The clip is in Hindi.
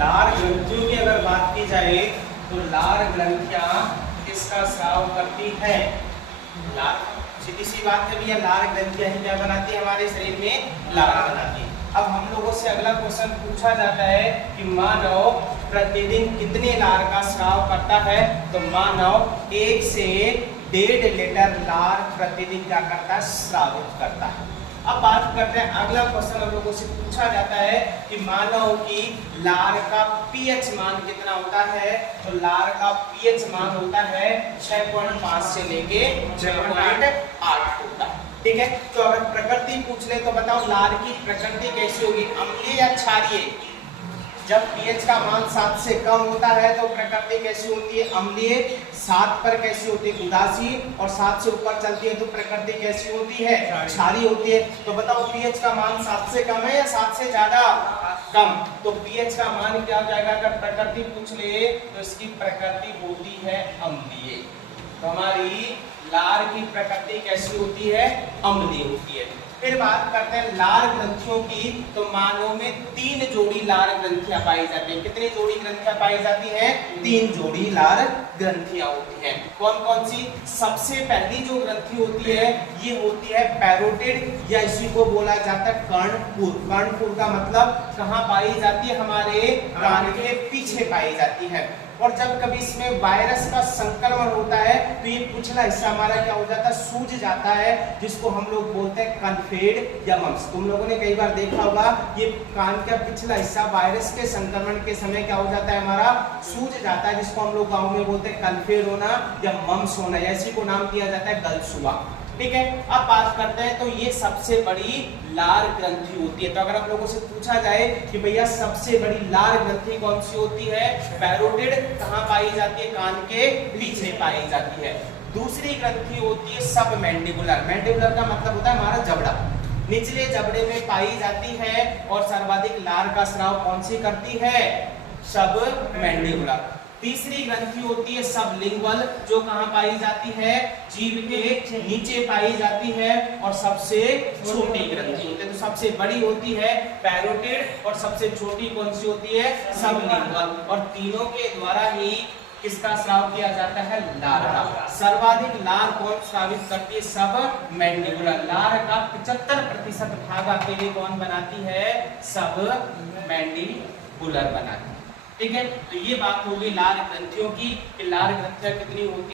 लार ग्रंथियों की अगर बात की जाए तो लार ग्रंथियां किसका स्राव करती है? लार, सीधी सी बात है भैया, लार ग्रंथियां ही क्या बनाती है हमारे शरीर में? लार बनाती है। अब हम लोगों से अगला क्वेश्चन पूछा जाता है कि मानव प्रतिदिन कितने लार का स्राव करता है? तो मानव 1 से 1.5 लीटर लार प्रतिदिन क्या करता है? स्रावित करता है। अब बात करते हैं अगला क्वेश्चन हम लोगों से पूछा जाता है कि मानव की लार का पीएच मान कितना होता है? तो लार का पीएच मान होता है 6.5 से लेके 6.8 होता है। ठीक है, तो अगर प्रकृति पूछ ले तो बताओ लार की प्रकृति कैसी होगी, अम्लीय या क्षारीय? जब पीएच का मान 7 से कम होता है तो प्रकृति कैसी होती है? अम्लीय। 7 पर कैसी होती है? उदासीन। और 7 से ऊपर चलती है तो प्रकृति कैसी होती है? क्षारीय होती है। तो बताओ पीएच का मान 7 से कम है या 7 से ज्यादा? कम। तो पीएच का मान क्या हो जाएगा? अगर प्रकृति पूछ ले तो इसकी प्रकृति होती है अम्लीय। तो हमारी लार की प्रकृति कैसी होती है? अम्लीय होती है। फिर बात करते हैं लार ग्रंथियों की। तो मानव में 3 जोड़ी लार ग्रंथियां पाई जाती हैं। कितनी जोड़ी ग्रंथियां पाई जाती हैं? 3 जोड़ी लार ग्रंथियां होती हैं। कौन कौन सी? सबसे पहली जो ग्रंथि होती है ये होती है पैरोटिड, या इसी को बोला जाता है कर्णपुर। कर्णपुर का मतलब कहाँ पाई जाती है? हमारे कान के पीछे पाई जाती है। और जब कभी इसमें वायरस का संक्रमण होता है तो ये पिछला हिस्सा हमारा क्या हो जाता है? सूज जाता है, जिसको हम लोग बोलते हैं कन्फेड या मम्स। तुम लोगों ने कई बार देखा होगा ये कान का पिछला हिस्सा वायरस के संक्रमण के समय क्या हो जाता है? हमारा सूज जाता है, जिसको हम लोग गाँव में बोलते हैं कन्फेड होना या मम्स होना, ऐसी को नाम दिया जाता है गलसुआ। ठीक है, अब बात करते हैं तो ये सबसे बड़ी लार ग्रंथि होती है। तो अगर आप लोगों से पूछा जाए कि भैया सबसे बड़ी लार ग्रंथि कौन सी होती है? पैरोटिड। कहाँ पाई जाती है? कान के पीछे पाई जाती है। दूसरी ग्रंथि होती है सब मैंडिबुलर। मैंडिबुलर का मतलब होता है हमारा जबड़ा, निचले जबड़े में पाई जाती है। और सर्वाधिक लार का स्राव कौन सी करती है? सब मैंडिबुलर। तीसरी ग्रंथि होती है सबलिंगुअल, जो कहाँ पाई जाती है? जीभ के नीचे पाई जाती है। और सबसे छोटी ग्रंथि होती है। तो सबसे बड़ी होती है पैरोटिड और सबसे छोटी कौन सी होती है? सबलिंगुअल। और तीनों के द्वारा ही किसका स्राव किया जाता है? लार का। सर्वाधिक लार कौन स्रावित करती है? सब मैंडिबुलर। लार का 75% भाग अकेले कौन बनाती है? सब मैंडिबुलर बनाती है। ठीक है, तो ये बात होगी लार ग्रंथियों की कि लार ग्रंथियां कितनी होती